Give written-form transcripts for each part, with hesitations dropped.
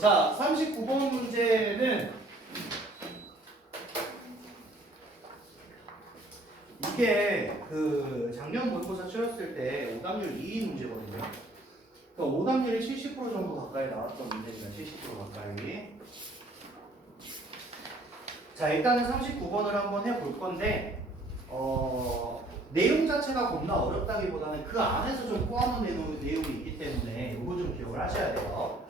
자, 39번 문제는 이게 그 작년 모의고사 치렀을 때 오답률 2인 문제거든요. 그러니까 오답률이 70% 정도 가까이 나왔던 문제입니다. 70% 가까이. 자, 일단은 39번을 한번 해볼 건데 내용 자체가 겁나 어렵다기보다는 그 안에서 좀 꼬아놓은 내용이 있기 때문에 이거 좀 기억을 하셔야 돼요.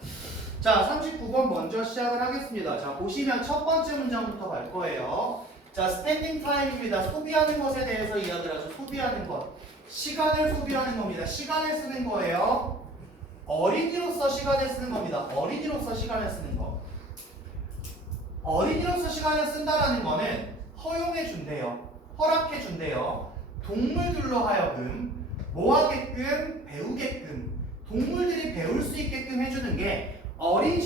자, 39번 먼저 시작을 하겠습니다. 자, 보시면 첫 번째 문장부터 갈 거예요. 자, 스탠딩 타임입니다. 소비하는 것에 대해서 이야기를 하죠. 소비하는 것. 시간을 소비하는 겁니다. 시간을 쓰는 거예요. 어린이로서 시간을 쓰는 겁니다. 어린이로서 시간을 쓰는 거. 어린이로서 시간을 쓴다라는 거는 허용해 준대요. 허락해 준대요. 동물들로 하여금 뭐 하게끔? 배우게끔. 동물들이 배울 수 있게끔 해주는 게 어린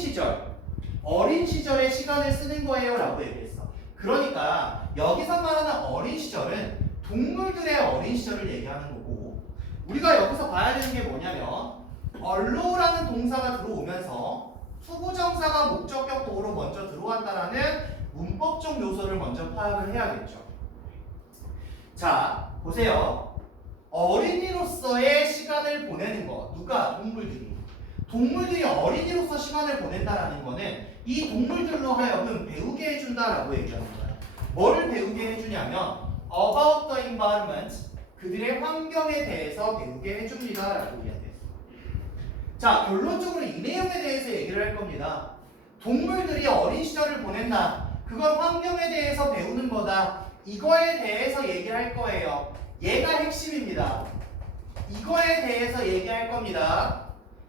시절의 시간을 쓰는 거예요 라고 얘기했어. 그러니까 여기서 말하는 어린 시절은 동물들의 어린 시절을 얘기하는 거고, 우리가 여기서 봐야 되는 게 뭐냐면 allow라는 동사가 들어오면서 투부정사가 목적격 도구로 먼저 들어왔다라는 문법적 요소를 먼저 파악을 해야겠죠. 자, 보세요. 어린이로서의 시간을 보내는 거. 누가? 동물들이 어린이로서 시간을 보낸다라는 거는 이 동물들로 하여금 배우게 해준다라고 얘기하는 거예요. 뭘 배우게 해주냐면 about the environment, 그들의 환경에 대해서 배우게 해줍니다라고 이야기했어요. 자, 결론적으로 이 내용에 대해서 얘기를 할 겁니다. 동물들이 어린 시절을 보낸다. 그건 환경에 대해서 배우는 거다. 이거에 대해서 얘기할 거예요. 얘가 핵심입니다. 이거에 대해서 얘기할 겁니다.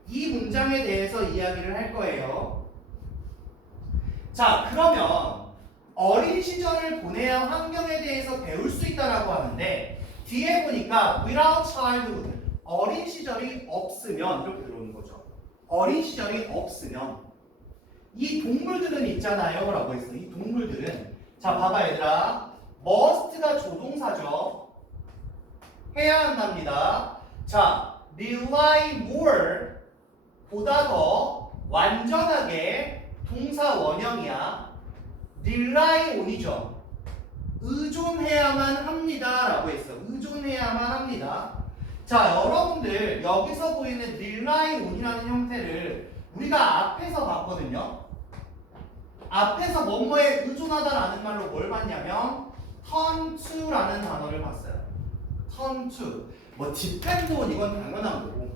이 문장에 대해서 이야기를 할 거예요. 자, 그러면 어린 시절을 보내야 환경에 대해서 배울 수 있다라고 하는데 뒤에 보니까 without childhood, 어린 시절이 없으면 이렇게 들어오는 거죠. 어린 시절이 없으면 이 동물들은 있잖아요 라고 했어. 이 동물들은, 자 봐봐 얘들아, must가 조동사죠. 해야 한답니다. 자, rely more, 보다 더 완전하게 동사 원형이야. rely on이죠. 의존해야만 합니다 라고 했어. 의존해야만 합니다. 자, 여러분들 여기서 보이는 rely on이라는 형태를 우리가 앞에서 봤거든요. 앞에서 뭐뭐에 의존하다라는 말로 뭘 봤냐면 turn to라는 단어를 봤어요. turn to. 뭐 depend on 이건 당연한 거고.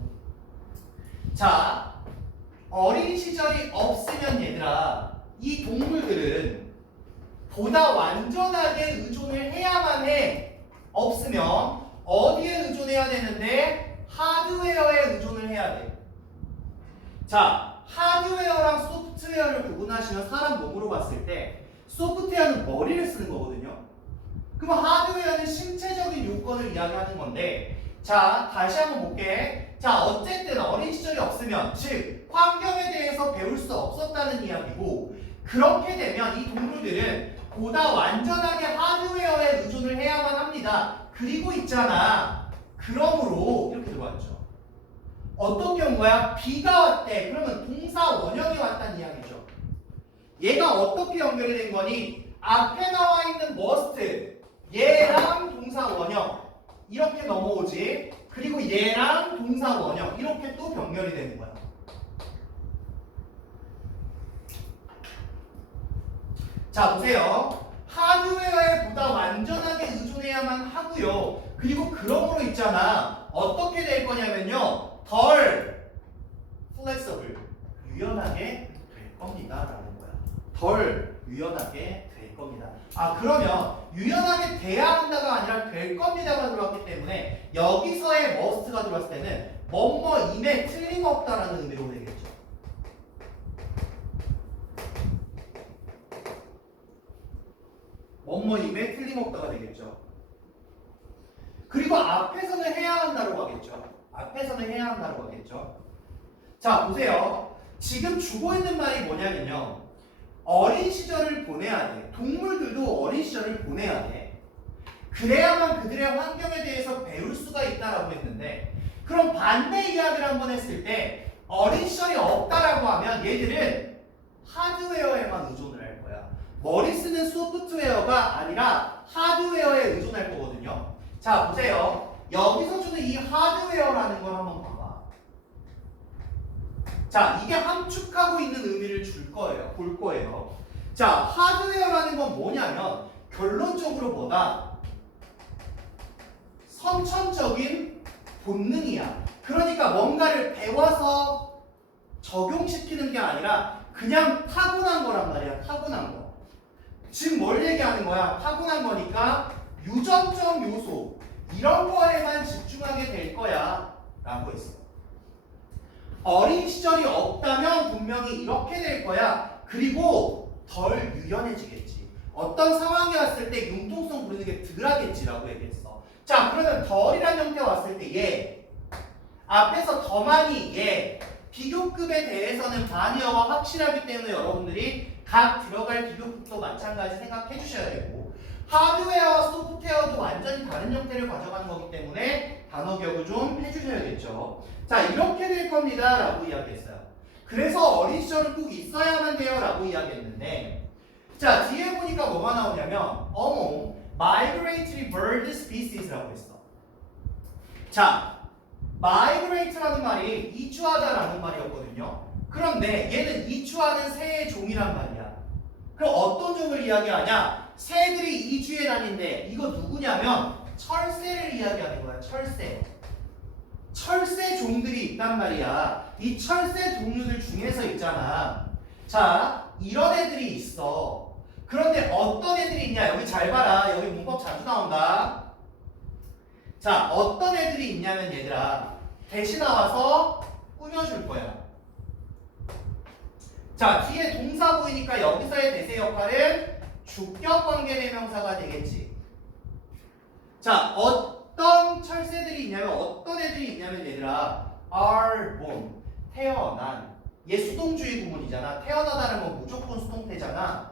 자, 어린 시절이 없으면 얘들아, 이 동물들은 보다 완전하게 의존을 해야만 해. 없으면 어디에 의존해야 되는데? 하드웨어에 의존을 해야 돼. 자, 하드웨어랑 소프트웨어를 구분하시면 사람 몸으로 봤을 때 소프트웨어는 머리를 쓰는 거거든요. 그럼 하드웨어는 신체적인 요건을 이야기하는 건데, 자, 다시 한번 볼게. 자, 어쨌든 어린 시절이 없으면, 즉 환경에 대해서 배울 수 없었다는 이야기고, 그렇게 되면 이 동물들은 보다 완전하게 하드웨어에 의존을 해야만 합니다. 그리고 있잖아, 그러므로 이렇게 들어왔죠. 어떤 경우야? 비가 왔대. 그러면 동사 원형이 왔다는 이야기죠. 얘가 어떻게 연결이 된 거니? 앞에 나와 있는 must, 얘랑 동사 원형 이렇게 넘어오지. 그리고 얘랑 동사 원형 이렇게 또 병렬이 되는 거야. 자, 보세요. 하드웨어에 보다 완전하게 의존해야만 하고요. 그리고 그러므로 있잖아, 어떻게 될 거냐면요, 덜 플렉서블, 유연하게 될 겁니다 라는 거야. 덜 유연하게 될 겁니다. 아, 그러면 유연하게 돼야 한다가 아니라 될 겁니다가 들어왔기 때문에 여기서의 must가 들어왔을 때는 뭐뭐임에 틀림없다라는 의미로 되겠죠. 뭐뭐임에 틀림없다가 되겠죠. 그리고 앞에서는 해야 한다고 하겠죠. 앞에서는 해야 한다고 하겠죠. 자, 보세요. 지금 주고 있는 말이 뭐냐면요, 어린 시절을 보내야 돼. 동물들도 어린 시절을 보내야 돼. 그래야만 그들의 환경에 대해서 배울 수가 있다라고 했는데, 그럼 반대 이야기를 한번 했을 때 어린 시절이 없다라고 하면 얘들은 하드웨어에만 의존을 할 거야. 머리 쓰는 소프트웨어가 아니라 하드웨어에 의존할 거거든요. 자, 보세요. 여기서 주는 이 하드웨어라는 걸 한번 봐봐. 자, 이게 함축하고 있는 의미를 줄 거예요. 볼 거예요. 자, 하드웨어라는 건 뭐냐면 결론적으로 뭐다? 선천적인 본능이야. 그러니까 뭔가를 배워서 적용시키는 게 아니라 그냥 타고난 거란 말이야. 타고난 거. 지금 뭘 얘기하는 거야? 타고난 거니까 유전적 요소 이런 거에만 집중하게 될 거야 라고 했어. 어린 시절이 없다면 분명히 이렇게 될 거야. 그리고 덜 유연해지겠지. 어떤 상황이 왔을 때 융통성 부리는 게 덜하겠지라고 얘기했어. 자, 그러면 덜이란 형태가 왔을 때 얘 앞에서 더 많이 얘 비교급에 대해서는 반의어가 확실하기 때문에 여러분들이 각 들어갈 비교급도 마찬가지 생각해 주셔야 되고, 하드웨어와 소프트웨어도 완전히 다른 형태를 가져가는 거기 때문에 단어 기억을 좀 해주셔야겠죠. 자, 이렇게 될 겁니다 라고 이야기했어요. 그래서 어린 시절은 꼭 있어야만 돼요 라고 이야기했는데, 자, 뒤에 보니까 뭐가 나오냐면 어머 migratory bird species라고 했어. 자, migrate라는 말이 이주하다라는 말이었거든요. 그런데 얘는 이주하는 새의 종이란 말이야. 그럼 어떤 종을 이야기하냐? 새들이 이주해 다닌데 이거 누구냐면 철새를 이야기하는 거야. 철새. 철새 종들이 있단 말이야. 이 철새 종류들 중에서 있잖아. 자, 이런 애들이 있어. 그런데 어떤 애들이 있냐? 여기 잘 봐라. 여기 문법 자주 나온다. 자, 어떤 애들이 있냐면 얘들아, 대신 나와서 꾸며줄 거야. 자, 뒤에 동사 보이니까 여기서의 대세 역할은 주격 관계 대명사가 되겠지. 자, 어떤 철새들이 있냐면 어떤 애들이 있냐면 얘들아, are born, 태어난. 얘 수동주의 구문이잖아. 태어나다는 건 무조건 수동태잖아.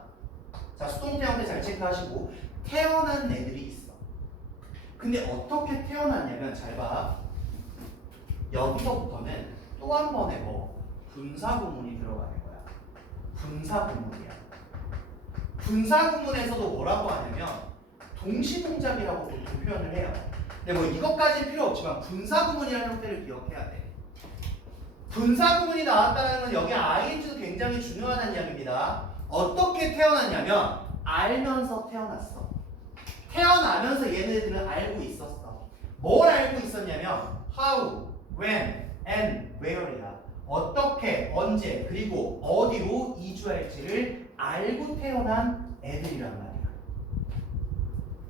자, 수동태 형태 잘 체크하시고, 태어난 애들이 있어. 근데 어떻게 태어났냐면 잘 봐. 여기서부터는 또 한 번의 분사 구문이 들어가는 거야. 분사 구문이야. 분사 구문에서도 뭐라고 하냐면 동시 동작이라고 보통 표현을 해요. 근데 뭐 이것까지는 필요 없지만 분사 구문이라는 형태를 기억해야 돼. 분사 구문이 나왔다는 건 여기 ing도 굉장히 중요하다는 이야기입니다. 어떻게 태어났냐면 알면서 태어났어. 태어나면서 얘네들은 알고 있었어. 뭘 알고 있었냐면 how, when, and where이야. 어떻게, 언제, 그리고 어디로 이주할지를 알고 태어난 애들이란 말이야.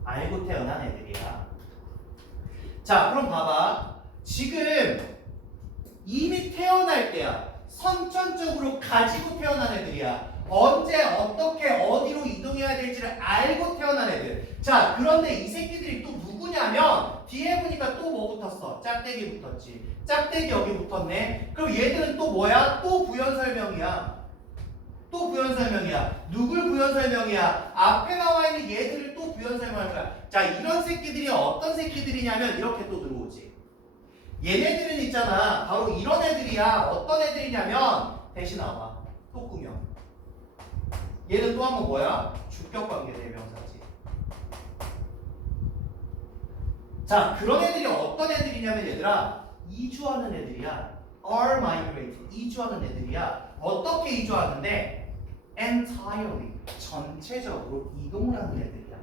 알고 태어난 애들이야. 자, 그럼 봐봐. 지금 이미 태어날 때야. 선천적으로 가지고 태어난 애들이야. 언제, 어떻게, 어디로 이동해야 될지를 알고 태어난 애들. 자, 그런데 이 새끼들이 또 누구냐면 뒤에 보니까 또 뭐 붙었어? 짝대기 붙었지. 짝대기 여기 붙었네. 그럼 얘들은 또 뭐야? 또 부연 설명이야. 또 부연 설명이야. 누굴 부연 설명이야? 앞에 나와 있는 얘들을 또 부연 설명할 거야. 자, 이런 새끼들이 어떤 새끼들이냐면 이렇게 또 들어오지. 얘네들은 있잖아. 바로 이런 애들이야. 어떤 애들이냐면 대신 나와. 또 꾸며. 얘는 또 한 번 뭐야? 주격관계 대명사지. 자, 그런 애들이 어떤 애들이냐면 얘들아, 이주하는 애들이야. are migrate, 이주하는 애들이야. 어떻게 이주하는데? entirely, 전체적으로 이동을 하는 애들이야.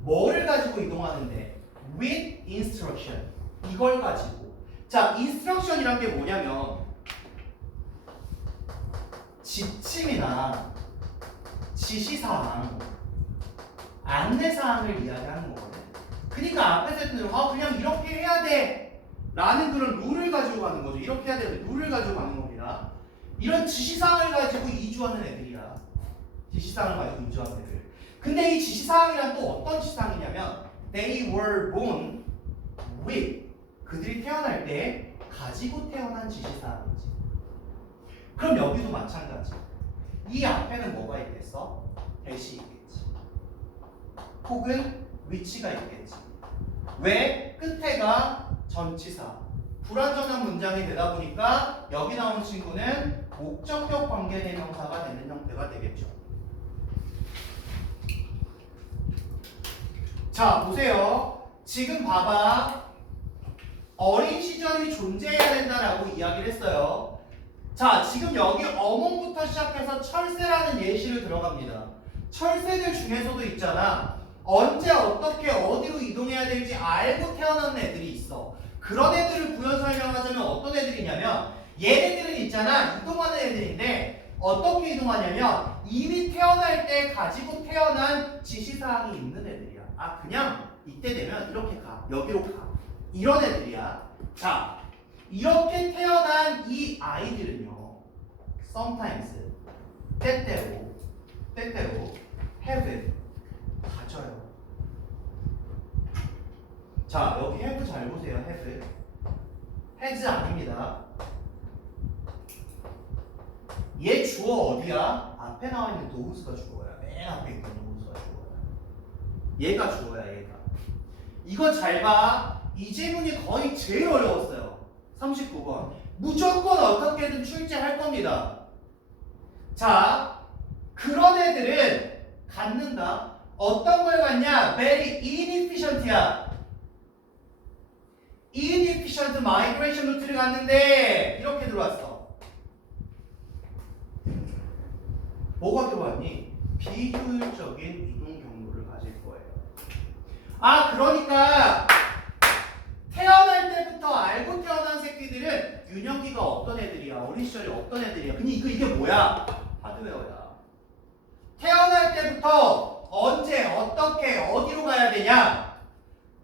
뭐를 가지고 이동하는데? with instruction, 이걸 가지고. 자, instruction이란 게 뭐냐면 지침이나 지시사항, 안내사항을 이야기하는 거거든. 그러니까 앞에서 했던 대로 그냥 이렇게 해야 돼 라는 그런 룰을 가지고 가는 거죠. 이렇게 해야 돼 룰을 가지고 가는 겁니다. 이런 지시사항을 가지고 이주하는 애들이야. 지시사항을 가지고 이주하는 애들. 근데 이 지시사항이란 또 어떤 지시사항이냐면 they were born with, 그들이 태어날 때 가지고 태어난 지시사항이지. 그럼 여기도 마찬가지. 이 앞에는 뭐가 있겠어? 대시 있겠지. 혹은 위치가 있겠지. 왜? 끝에가 전치사, 불완전한 문장이 되다 보니까 여기 나오는 친구는 목적격 관계대명사가 되는 형태가 되겠죠. 자, 보세요. 지금 봐봐. 어린 시절이 존재해야 된다라고 이야기를 했어요. 자, 지금 여기 어몽부터 시작해서 철새라는 예시를 들어갑니다. 철새들 중에서도 있잖아. 언제 어떻게 어디로 이동해야 될지 알고 태어난 애들이 있어. 그런 애들을 부연 설명하자면 어떤 애들이냐면 얘네들은 있잖아. 이동하는 애들인데 어떻게 이동하냐면 이미 태어날 때 가지고 태어난 지시사항이 있는 애들이야. 아, 그냥 이때 되면 이렇게 가. 여기로 가. 이런 애들이야. 자, 이렇게 태어난 이 아이들은요. sometimes, 때때로 have, 가져요. 자, 여기 have 잘 보세요. have. has 아닙니다. 얘 주어 어디야? 앞에 나와 있는 does가 주어야. 맨 앞에 있는 does가 주어야. 얘가 주어야, 얘가. 이거 잘 봐. 이 질문이 거의 제일 어려웠어요. 39번. 무조건 어떻게든 출제할 겁니다. 자, 그런 애들은 갖는다. 어떤 걸 갖냐? very inefficient야. inefficient migration route를 갖는데 이렇게 들어왔어. 뭐가 들어왔니? 비효율적인 이동 경로를 가질 거예요. 아, 그러니까 태어날 때부터 알고 태어난 새끼들은 유년기가 어떤 애들이야? 어린 시절이 어떤 애들이야? 근데 이게 뭐야? 하드웨어야. 태어날 때부터 언제, 어떻게, 어디로 가야 되냐?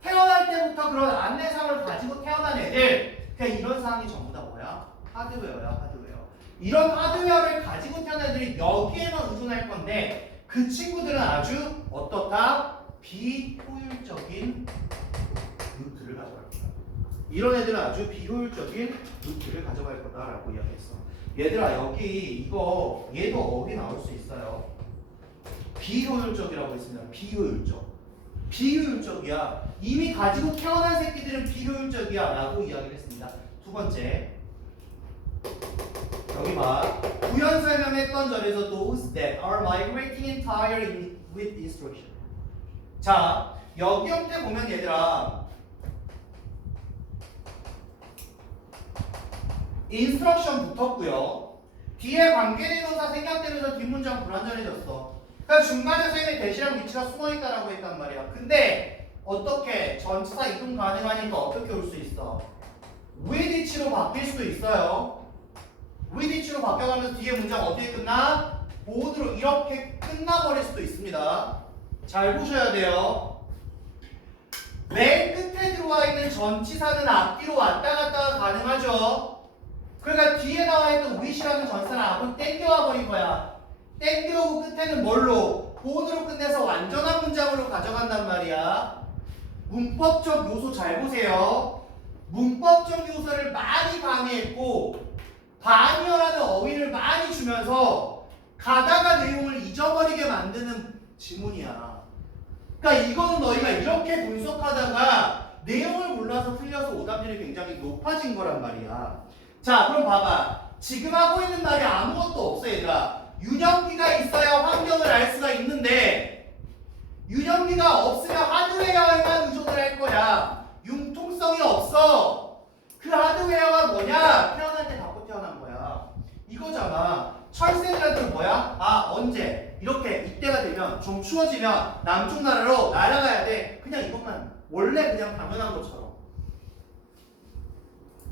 태어날 때부터 그런 안내사항을 가지고 태어난 애들, 그냥 이런 사항이 전부 다 뭐야? 하드웨어야, 하드웨어. 이런 하드웨어를 가지고 태어난 애들이 여기에만 의존할 건데 그 친구들은 아주 어떻다? 비효율적인 루트를 가져갈 거다. 이런 애들은 아주 비효율적인 루트를 가져갈 거다라고 이야기했어. 얘들아, 여기 이거 얘도 어휘 나올 수 있어요. 비효율적이라고 했습니다. 비효율적이야. 이미 가지고 태어난 새끼들은 비효율적이야 라고 이야기를 했습니다. 두 번째, 여기 봐. 부연 설명했던 절에서 those that are migrating entirely with instruction. 자, 여기 형태 보면 얘들아, instruction 붙었고요. 뒤에 관계대명사 생략되면서 뒷문장 불완전해졌어. 그러니까 중간에 선생님의 대시랑 위치가 숨어있다라고 했단 말이야. 근데 어떻게 전치사 이동 가능하니까 어떻게 올 수 있어? with each로 바뀔 수도 있어요. with each로 바뀌어가면서 뒤에 문장 어떻게 끝나? 보드로 이렇게 끝나버릴 수도 있습니다. 잘 보셔야 돼요. 맨 끝에 들어와 있는 전치사는 앞뒤로 왔다 갔다가 가능하죠. 그러니까 뒤에 나와 있던 with이라는 전치사는 앞으로 땡겨와 버린 거야. 땡겨오고 끝에는 뭘로? 본으로 끝내서 완전한 문장으로 가져간단 말이야. 문법적 요소 잘 보세요. 문법적 요소를 많이 가미했고 반이어라는 어휘를 많이 주면서 가다가 내용을 잊어버리게 만드는 지문이야. 그러니까 이거는 너희가 이렇게 분석하다가 내용을 몰라서 틀려서 오답률이 굉장히 높아진 거란 말이야. 자, 그럼 봐봐. 지금 하고 있는 말이 아무것도 없어, 얘들아. 유년기가 있어야 환경을 알 수가 있는데 유년기가 없으면 하드웨어에만 의존을 할 거야. 융통성이 없어. 그 하드웨어가 뭐냐? 태어날 때 갖고 태어난 거야. 이거잖아. 철새들한테는 뭐야? 아, 언제? 이렇게 이때가 되면 좀 추워지면 남쪽 나라로 날아가야 돼. 그냥 이것만 원래 그냥 당연한 것처럼.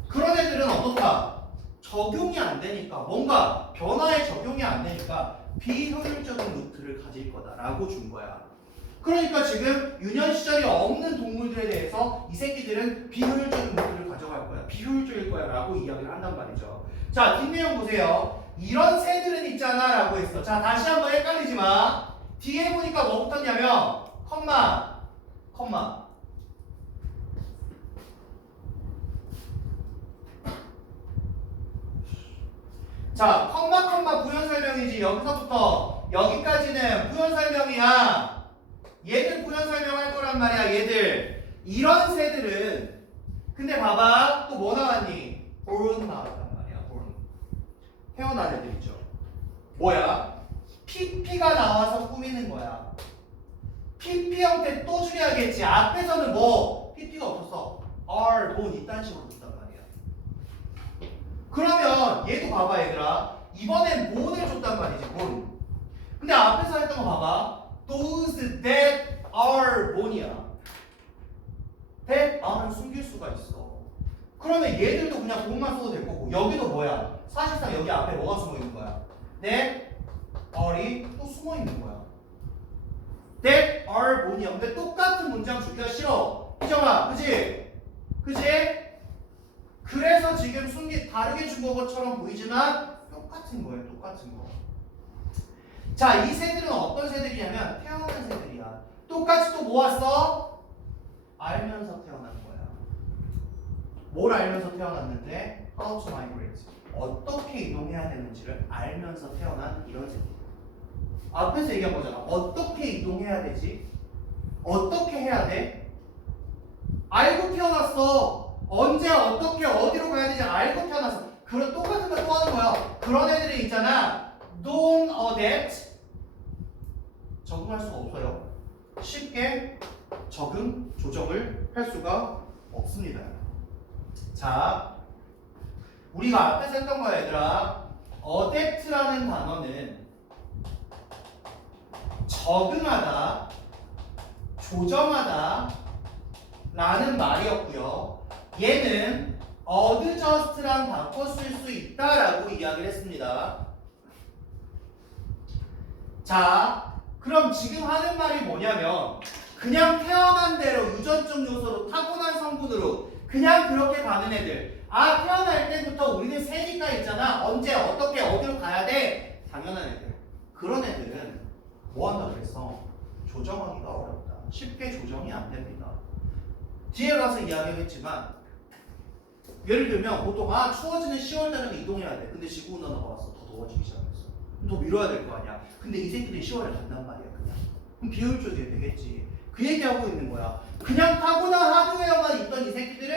그런 애들은 어떻다? 적용이 안 되니까, 뭔가 변화에 적용이 안 되니까 비효율적인 루트를 가질 거다라고 준 거야. 그러니까 지금 유년 시절이 없는 동물들에 대해서 이 새끼들은 비효율적인 루트를 가져갈 거야. 비효율적일 거야 라고 이야기를 한단 말이죠. 자, 뒷내용 보세요. 이런 새들은 있잖아 라고 했어. 자, 다시 한번 헷갈리지 마. 뒤에 보니까 뭐 붙었냐면 컴마. 자, 컴마 부연 설명이지. 여기서부터 여기까지는 부연 설명이야. 얘들 부연 설명할 거란 말이야. 얘들. 이런 새들은 근데 봐봐 또 뭐 나왔니? born 나왔단 말이야. born. 태어난 애들이죠. 뭐야? PP가 나와서 꾸미는 거야. PP 형태 또 줄여야겠지. 앞에서는 뭐 PP가 없었어. are born 이딴 식으로 줬단 말이야. 그러면 얘도 봐봐 얘들아. 이번엔 born을 줬단 말이지. born. 근데 앞에서 했던 거 봐봐. those that are born이야. that are는 숨길 수가 있어. 그러면 얘들도 그냥 born만 써도 될 거고 여기도 뭐야? 사실상 여기 앞에 뭐가 숨어 있는 거야? that are이 또 숨어 있는 거야. that are born이야. 근데 똑같은 문장 주기가 싫어. 희정아, 그지? 그지? 그래서 지금 다르게 준 것처럼 보이지만 똑같은 거예요. 똑같은 거. 자, 이 새들은 어떤 새들이냐면 태어난 새들이야. 똑같이 또 뭐 왔어? 알면서 태어난 거야. 뭘 알면서 태어났는데? How to migrate. 어떻게 이동해야 되는지를 알면서 태어난 이런 새들. 앞에서 얘기한 거잖아. 어떻게 이동해야 되지? 어떻게 해야 돼? 알고 태어났어. 언제 어떻게 어디로 가야 되지 알고 태어났어. 그런 똑같은 걸 또 하는 거야. 그런 애들이 있잖아. Don't adapt. 적응할 수가 없어요. 쉽게 적응, 조정을 할 수가 없습니다. 자, 우리가 앞에서 했던 거야 얘들아. adapt라는 단어는 적응하다, 조정하다 라는 말이었고요. 얘는 adjust랑 바꿔 쓸 수 있다라고 이야기를 했습니다. 자, 그럼 지금 하는 말이 뭐냐면 그냥 태어난 대로 유전적 요소로 타고난 성분으로 그냥 그렇게 가는 애들. 아, 태어날 때부터 우리는 세니까 있잖아. 언제 어떻게 어디로 가야 돼? 당연한 애들. 그런 애들은 뭐 한다고 그랬어? 조정하기가 어렵다. 쉽게 조정이 안 됩니다. 뒤에 가서 이야기하겠지만 예를 들면 보통 추워지는 10월 달에는 이동해야 돼. 근데 지구온난화가 왔어. 더 더워지기 시작했어. 더 미뤄야 될 거 아니야. 근데 이 새끼들이 10월에 간단 말이야. 그냥. 그럼 비효율적이 되겠지. 그 얘기하고 있는 거야. 그냥 타고난 하드웨어만 있던 이 새끼들은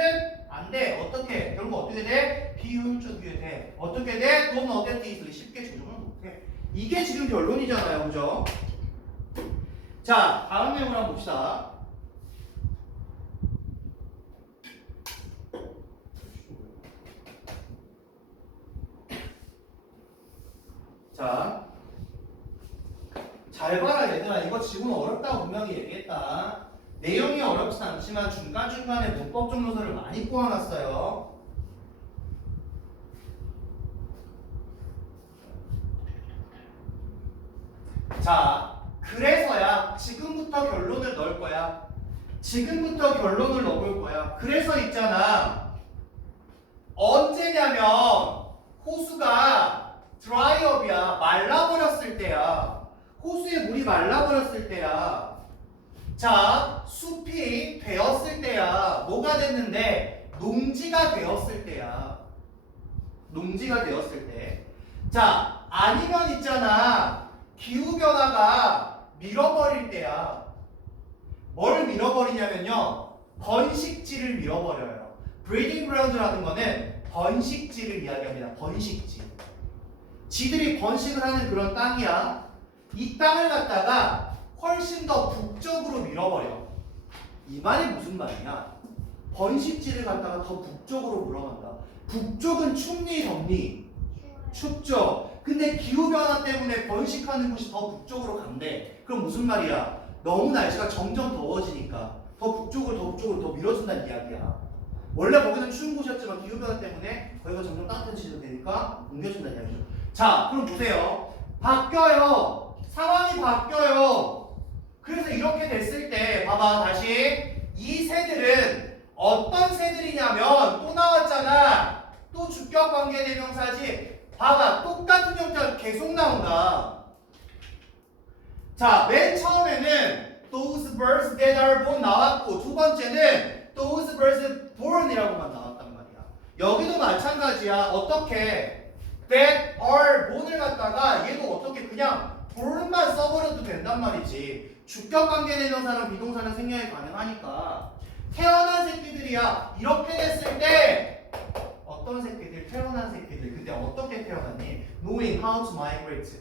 안 돼. 어떻게? 결국 어떻게 돼? 비효율적이 돼. 어떻게 돼? 돈 어땠지? 쉽게 조정을 못해. 이게 지금 결론이잖아요. 그죠? 자, 다음 내용을 한번 봅시다. 자, 잘 봐라 얘들아. 이거 지금 어렵다고 분명히 얘기했다. 내용이 어렵진 않지만 중간중간에 문법적 요소를 많이 꼬아놨어요. 자, 그래서야 지금부터 결론을 넣을 거야. 지금부터 결론을 넣을 거야. 그래서 있잖아. 언제냐면 호수가 드라이업이야. 말라버렸을 때야. 호수에 물이 말라버렸을 때야. 자, 숲이 되었을 때야. 뭐가 됐는데? 농지가 되었을 때야. 농지가 되었을 때. 자, 아니면 있잖아. 기후변화가 밀어버릴 때야. 뭘 밀어버리냐면요. 번식지를 밀어버려요. 브리딩 그라운드라는 거는 번식지를 이야기합니다. 번식지. 지들이 번식을 하는 그런 땅이야. 이 땅을 갖다가 훨씬 더 북쪽으로 밀어버려. 이 말이 무슨 말이냐? 번식지를 갖다가 더 북쪽으로 밀어간다. 북쪽은 춥니 덥니? 춥죠. 근데 기후변화 때문에 번식하는 곳이 더 북쪽으로 간대. 그럼 무슨 말이야? 너무 날씨가 점점 더워지니까 더 북쪽으로 더 밀어준다는 이야기야. 원래 거기는 추운 곳이었지만 기후변화 때문에 거기가 점점 따뜻한 지대가 되니까 옮겨준다는 이야기죠. 자, 그럼 보세요. 바뀌어요. 상황이 바뀌어요. 그래서 이렇게 됐을 때 봐봐 다시 이 새들은 어떤 새들이냐면 또 나왔잖아. 또 주격관계대명사지. 봐봐 똑같은 형태가 계속 나온다. 자, 맨 처음에는 those birds that are born 나왔고 두 번째는 those birds born이라고만 나왔단 말이야. 여기도 마찬가지야. 어떻게 that are born을 갖다가 얘도 어떻게 그냥 born만 써버려도 된단 말이지. 주격관계대명사랑 비동사는 생략이 가능하니까. 태어난 새끼들이야. 이렇게 됐을 때 어떤 새끼들? 태어난 새끼들. 근데 어떻게 태어났니? Knowing how to migrate.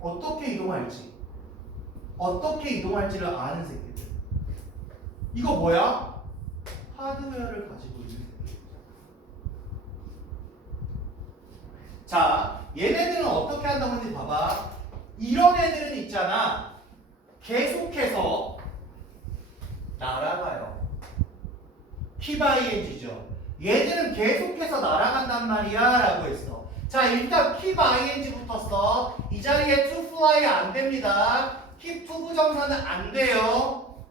어떻게 이동할지. 어떻게 이동할지를 아는 새끼들. 이거 뭐야? 하드웨어를 가지고 있는 새끼들. 자, 얘네들은 어떻게 한다고 하는지 봐봐. 이런 애들은 있잖아. 계속해서 날아가요. keep-ing죠. 얘들은 계속해서 날아간단 말이야 라고 했어. 자, 일단 keep-ing부터 써. 이 자리에 to fly 안 됩니다. keep to 부정사는 안 돼요.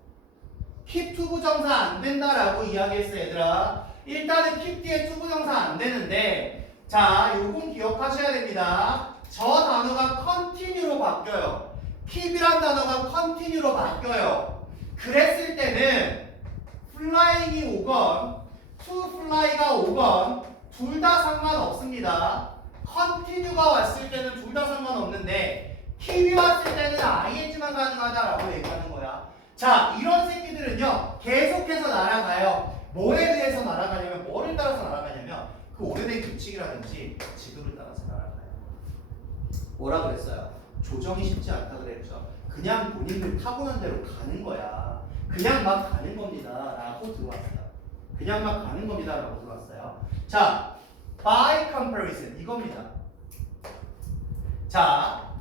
keep to 부정사 안 된다라고 이야기했어 얘들아. 일단은 keep 뒤에 to 부정사 안 되는데, 자, 요건 기억하셔야 됩니다. 저 단어가 continue로 바뀌어요. keep이란 단어가 continue로 바뀌어요. 그랬을 때는 flying이 오건 to fly가 오건 둘 다 상관없습니다. continue가 왔을 때는 둘 다 상관없는데 keep이 왔을 때는 ing만 가능하다라고 얘기하는 거야. 자, 이런 새끼들은요 계속해서 날아가요. 뭐에 대해서 날아가냐면, 뭐를 따라서 날아가냐면 그 오래된 규칙이라든지 지도를 따라서 날아가요. 뭐라 그랬어요? 조정이 쉽지 않다 그랬죠. 그냥 본인들 타고난 대로 가는 거야. 그냥 막 가는 겁니다 라고 들어왔어요. 그냥 막 가는 겁니다 라고 들어왔어요. 자, by comparison 이겁니다. 자,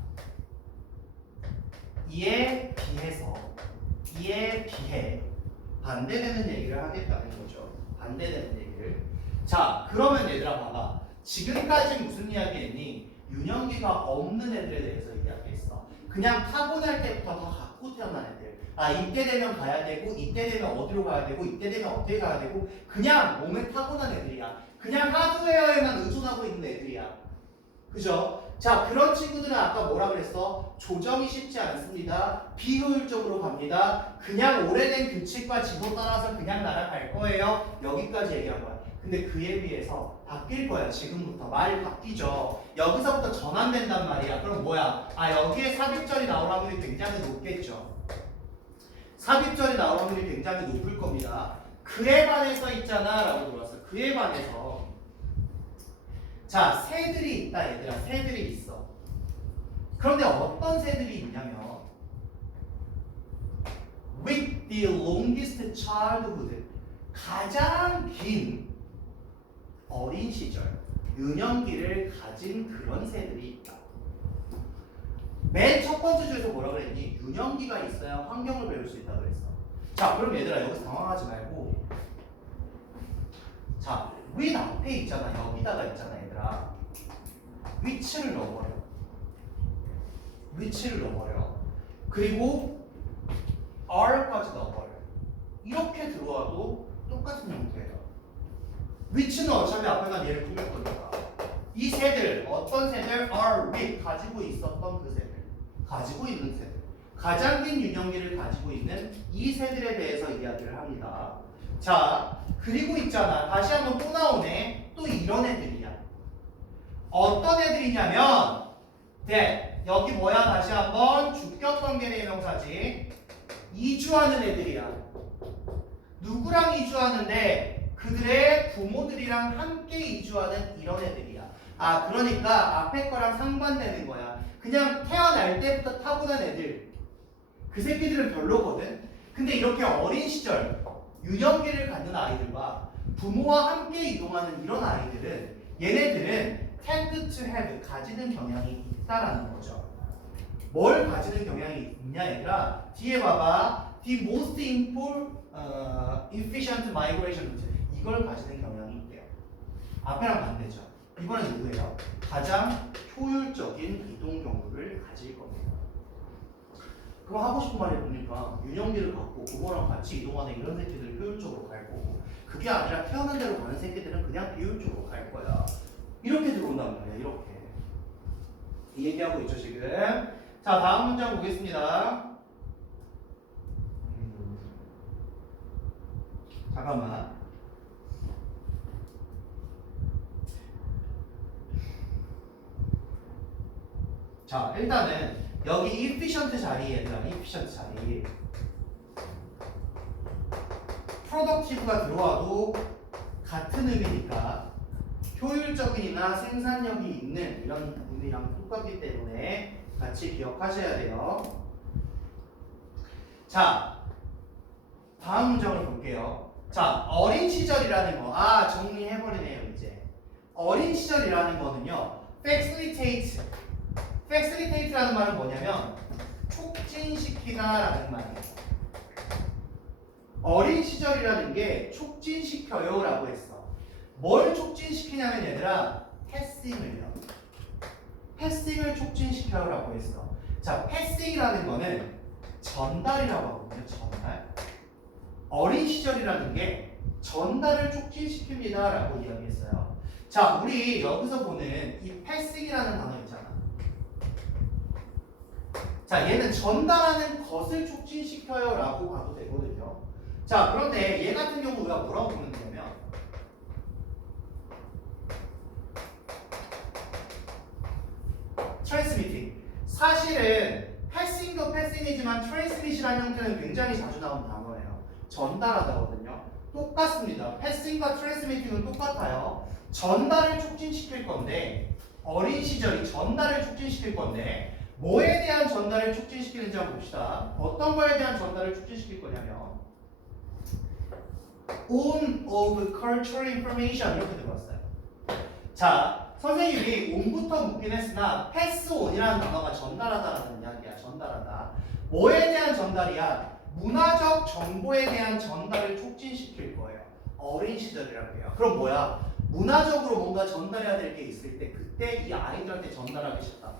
이에 비해 반대되는 얘기를 하겠다는 거죠. 반대되는 얘기를. 자, 그러면 얘들아 봐봐. 지금까지 무슨 이야기했니? 유년기가 없는 애들에 대해서 이야기했어. 그냥 타고날 때부터 다 갖고 태어난 애들. 아, 이때 되면 가야 되고, 이때 되면 어디로 가야 되고, 이때 되면 어떻게 가야 되고, 그냥 몸에 타고난 애들이야. 그냥 하드웨어에만 의존하고 있는 애들이야. 그죠? 자, 그런 친구들은 아까 뭐라 그랬어? 조정이 쉽지 않습니다. 비효율적으로 갑니다. 그냥 오래된 규칙과 지도 따라서 그냥 날아갈 거예요. 여기까지 얘기한 거야. 근데 그에 비해서 바뀔 거야. 지금부터 말 바뀌죠. 여기서부터 전환된단 말이야. 그럼 뭐야? 아, 여기에 삽입절이 나올 확률이 굉장히 높겠죠. 삽입절이 나올 확률이 굉장히 높을 겁니다. 그에 반해서 있잖아 라고 들어왔어. 그에 반해서. 자, 새들이 있다 얘들아. 새들이 있어. 그런데 어떤 새들이 있냐면 with the longest childhood, 가장 긴 어린 시절, 유년기를 가진 그런 새들이 있다. 맨 첫 번째 줄에서 뭐라 그랬니? 유년기가 있어야 환경을 배울 수 있다고 그랬어. 자, 그럼 얘들아 여기서 당황하지 말고, 자, with 앞에 있잖아. 여기다가 있잖아 얘들아. which를 넣어버려. which를 넣어버려. 그리고 are까지 넣어버려. 이렇게 들어와도 똑같은 형태예요. which는 어차피 앞에가 얘를 꾸밀 거니까. 이 새들, 어떤 새들? are with, 가지고 있었던 그 새들, 가지고 있는 새들, 가장 긴 유년기를 가지고 있는 이 새들에 대해서 이야기를 합니다. 자, 그리고 있잖아. 다시 한번 또 나오네. 또 이런 애들이야. 어떤 애들이냐면 네, 여기 뭐야? 다시 한번 주격 관계의 명사지. 이주하는 애들이야. 누구랑 이주하는데? 그들의 부모들이랑 함께 이주하는 이런 애들이야. 아, 그러니까 앞에 거랑 상반되는 거야. 그냥 태어날 때부터 타고난 애들, 그 새끼들은 별로거든. 근데 이렇게 어린 시절 유년기를 갖는 아이들과 부모와 함께 이동하는 이런 아이들은, 얘네들은 tend to have, 가지는 경향이 있다라는 거죠. 뭘 가지는 경향이 있냐 얘들아? 뒤에 봐봐. The most efficient migration route, 이걸 가지는 경향이 있대요. 앞에랑 반대죠. 이번엔 누구예요? 가장 효율적인 이동 경로를 가질 겁니다. 그럼 하고 싶은 말이 뭡니까? 유년기를 갖고 부모랑 같이 이동하는 이런 새끼들 효율적으로 갈 거고, 그게 아니라 태어난 대로 가는 새끼들은 그냥 비효율적으로 갈 거야. 이렇게 들어온단 말이야. 이렇게 이 얘기하고 있죠 지금. 자, 다음 문장 보겠습니다. 잠깐만. 자, 일단은 여기 efficient 자리에, 얘들아, efficient 자리. productive가 들어와도 같은 의미니까 효율적인이나 생산력이 있는 이런 의미랑 똑같기 때문에 같이 기억하셔야 돼요. 자, 다음 문장을 볼게요. 자, 어린 시절이라는 거. 아, 정리해버리네요, 이제. 어린 시절이라는 거는요, facilitate. facilitate라는 말은 뭐냐면, 촉진시키다라는 말이에요. 어린 시절이라는 게 촉진시켜요 라고 했어. 뭘 촉진시키냐면 얘들아, 패싱을요. 패싱을 촉진시켜요 라고 했어. 자, 패싱이라는 거는 전달이라고 하거든요. 전달. 어린 시절이라는 게 전달을 촉진시킵니다 라고 이야기했어요. 자, 우리 여기서 보는 이 패싱이라는 단어 있잖아. 자, 얘는 전달하는 것을 촉진시켜요 라고 봐도 되거든요. 자, 그런데 얘 같은 경우 우리가 뭐라고 보면 되냐면 트랜스미팅. 사실은 패싱도 패싱이지만 트랜스미시라는 형태는 굉장히 자주 나오는 단어예요. 전달하다거든요. 똑같습니다. 패싱과 트랜스미팅은 똑같아요. 전달을 촉진시킬 건데 어린 시절이 전달을 촉진시킬 건데 뭐에 대한 전달을 촉진시키는지 한번 봅시다. 어떤 거에 대한 전달을 촉진시킬 거냐면 on of cultural information 이렇게 들어왔어요. 자, 선생님이 on부터 묻긴 했으나 pass on이라는 단어가 전달하다라는 이야기야. 전달하다. 뭐에 대한 전달이야? 문화적 정보에 대한 전달을 촉진시킬 거예요. 어린 시절이라고 해요. 그럼 뭐야? 문화적으로 뭔가 전달해야 될 게 있을 때 그때 이 아이들한테 전달하기 쉽다.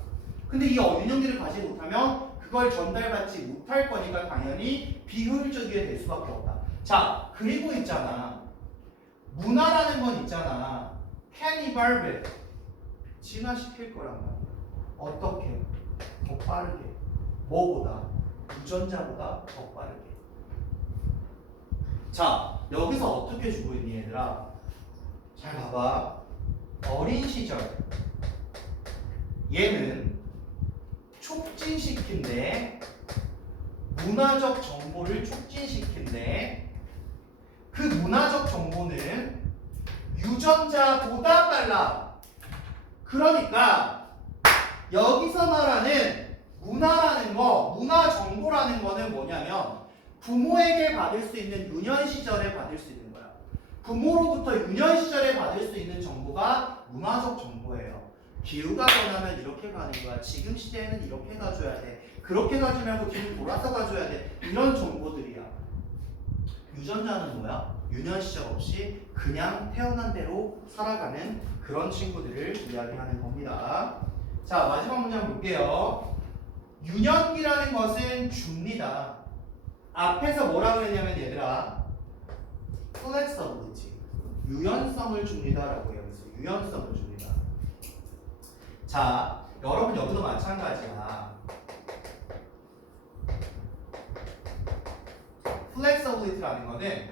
근데 이 유년기를 가지 못하면 그걸 전달받지 못할 거니까 당연히 비효율적이게 될 수밖에 없다. 자, 그리고 있잖아. 문화라는 건 있잖아. can evolve. 진화시킬 거란 말이야. 어떻게? 더 빠르게. 뭐보다? 유전자보다 더 빠르게. 자, 여기서 어떻게 주고 있니 얘들아? 잘 봐봐. 어린 시절 얘는 촉진시킨대. 문화적 정보를 촉진시킨대. 그 문화적 정보는 유전자보다 빨라. 그러니까 여기서 말하는 문화라는 거, 문화 정보라는 거는 뭐냐면 부모에게 받을 수 있는 유년 시절에 받을 수 있는 거야. 부모로부터 유년 시절에 받을 수 있는 정보가 문화적 정보예요. 기후가 변하면 이렇게 가는 거야. 지금 시대에는 이렇게 가줘야 돼. 그렇게 가지 말고 뒤로 돌아서 가줘야 돼. 이런 정보들이야. 유전자는 뭐야? 유년 시절 없이 그냥 태어난 대로 살아가는 그런 친구들을 이야기하는 겁니다. 자, 마지막 문장 볼게요. 유년기라는 것은 줍니다. 앞에서 뭐라고 했냐면 얘들아, flexibility, 유연성을 줍니다라고 얘기했어요. 유연성을 줍니다. 자, 여러분 여기도 마찬가지야. flexibility라는 거는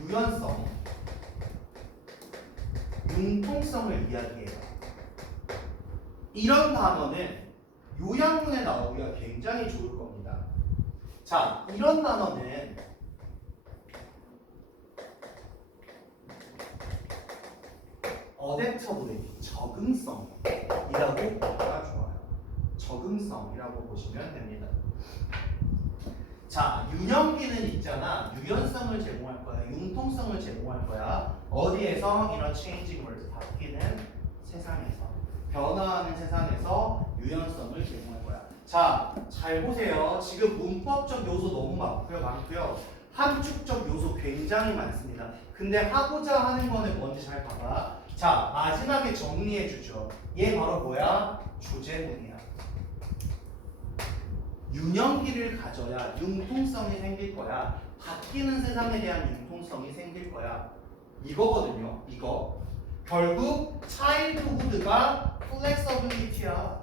유연성, 융통성을 이야기해요. 이런 단어는 요약문에 나오기가 굉장히 좋을 겁니다. 자, 이런 단어는 adaptability, 적응성이라고 보기가 좋아요. 적응성이라고 보시면 됩니다. 자, 유년기는 있잖아. 유연성을 제공할 거야. 융통성을 제공할 거야. 어디에서? 이런 changing world, 바뀌는 세상에서, 변화하는 세상에서 유연성을 제공할 거야. 자, 잘 보세요. 지금 문법적 요소 너무 많고요. 함축적 요소 굉장히 많습니다. 근데 하고자 하는 거는 뭔지 잘 봐봐. 자, 마지막에 정리해 주죠. 얘 바로 뭐야? 주제문이야. 유년기를 가져야 융통성이 생길 거야. 바뀌는 세상에 대한 융통성이 생길 거야. 이거거든요. 이거. 결국 childhood가 flexability야.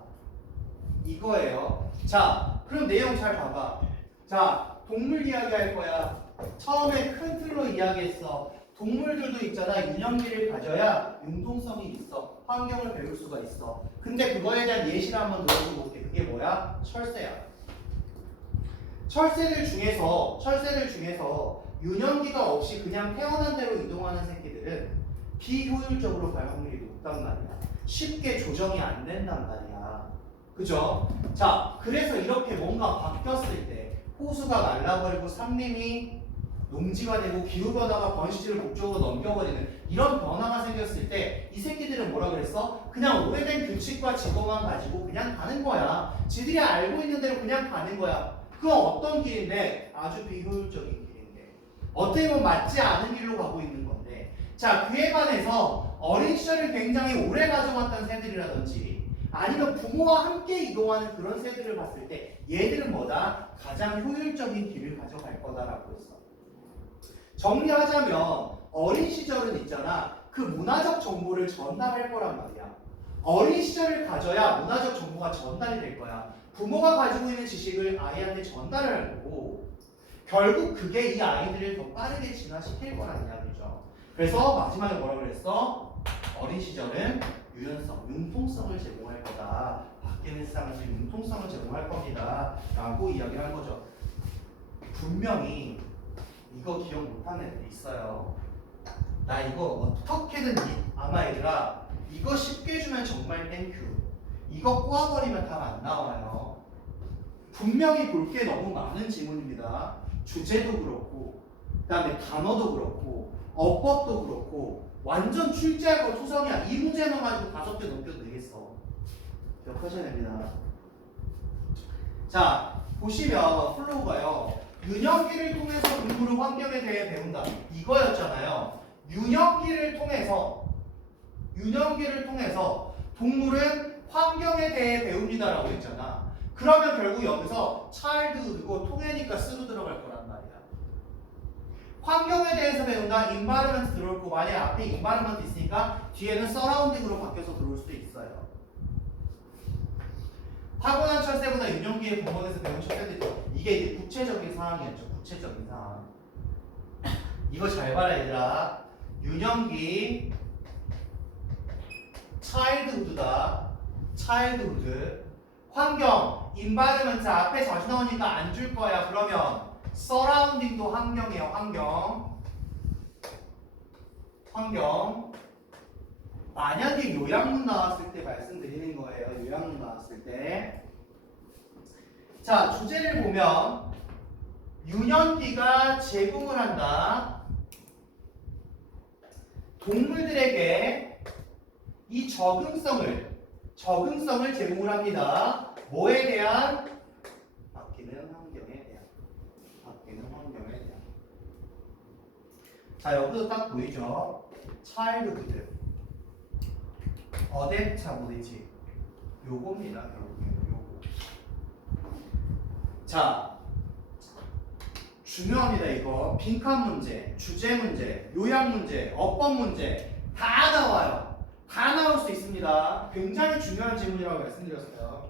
이거예요. 자, 그럼 내용 잘 봐봐. 자, 동물 이야기 할 거야. 처음에 큰 틀로 이야기했어. 동물들도 있잖아. 유년기를 가져야 융통성이 있어. 환경을 배울 수가 있어. 근데 그거에 대한 예시를 한번 넣어주고 볼게. 그게 뭐야? 철새야. 철새들 중에서 유년기가 없이 그냥 태어난 대로 이동하는 새끼들은 비효율적으로 갈 확률이 높단 말이야. 쉽게 조정이 안 된단 말이야. 그죠? 자, 그래서 이렇게 뭔가 바뀌었을 때 호수가 말라버리고 산림이 농지가 되고 기후변화가 번식지를 목적으로 넘겨버리는 이런 변화가 생겼을 때 이 새끼들은 뭐라 그랬어? 그냥 오래된 규칙과 제도만 가지고 그냥 가는 거야. 지들이 알고 있는 대로 그냥 가는 거야. 그건 어떤 길인데? 아주 비효율적인 길인데. 어떻게 보면 맞지 않은 길로 가고 있는 건데. 자, 그에 반해서 어린 시절을 굉장히 오래 가져갔던 새들이라든지 아니면 부모와 함께 이동하는 그런 새들을 봤을 때 얘들은 뭐다? 가장 효율적인 길을 가져갈 거다라고 했어. 정리하자면 어린 시절은 있잖아. 그 문화적 정보를 전달할 거란 말이야. 어린 시절을 가져야 문화적 정보가 전달이 될 거야. 부모가 가지고 있는 지식을 아이한테 전달을 할 거고 결국 그게 이 아이들을 더 빠르게 진화시킬 거란 이야기죠. 그래서 마지막에 뭐라고 그랬어? 어린 시절은 유연성, 융통성을 제공할 거다. 바뀌는 세상을 융통성을 제공할 겁니다. 라고 이야기를 한 거죠. 분명히 이거 기억 못하는 애들 있어요. 나 이거 어떻게든 아마 얘들아 이거 쉽게 주면 정말 땡큐. 이거 꼬아버리면 답 안 나와요. 분명히 볼 게 너무 많은 지문입니다. 주제도 그렇고 그 다음에 단어도 그렇고 어법도 그렇고 완전 출제할 거 투성이야. 이 문제만 가지고 5개 넘겨도 되겠어. 기억하셔야 됩니다. 자, 보시면 플로우가요. 유년기를 통해서 동물의 환경에 대해 배운다. 이거였잖아요. 유년기를 통해서 동물은 환경에 대해 배웁니다라고 했잖아. 그러면 결국 여기서 childhood고 통해니까 쓰로 들어갈 거란 말이야. 환경에 대해서 배운다. environment 들어올 거. 만약에 앞에 environment 있으니까 뒤에는 surrounding으로 바뀌어서 들어올 수도 있어요. 타고난 철새보다 유년기에 부모에서 배운 철새들이 이게 이제 구체적인 상황이었죠. 구체적인 상황. 이거 잘 봐라 얘들아. 유년기 childhood다. childhood. 환경 environment 앞에 자주 나오니까 안 줄 거야. 그러면 surrounding도 환경이에요. 환경. 만약에 요약문 나왔을 때 말씀드리는 거예요. 요약문 나왔을 때. 자, 주제를 보면 유년기가 제공을 한다. 동물들에게 이 적응성을 제공을 합니다. 뭐에 대한? 바뀌는 환경에 대한. 자, 여기도 딱 보이죠? childhood. 어댑타블리티. 요겁니다. 요거. 자, 중요합니다. 이거 빈칸 문제, 주제 문제, 요약 문제, 어법 문제 다 나와요. 다 나올 수 있습니다. 굉장히 중요한 질문이라고 말씀드렸어요.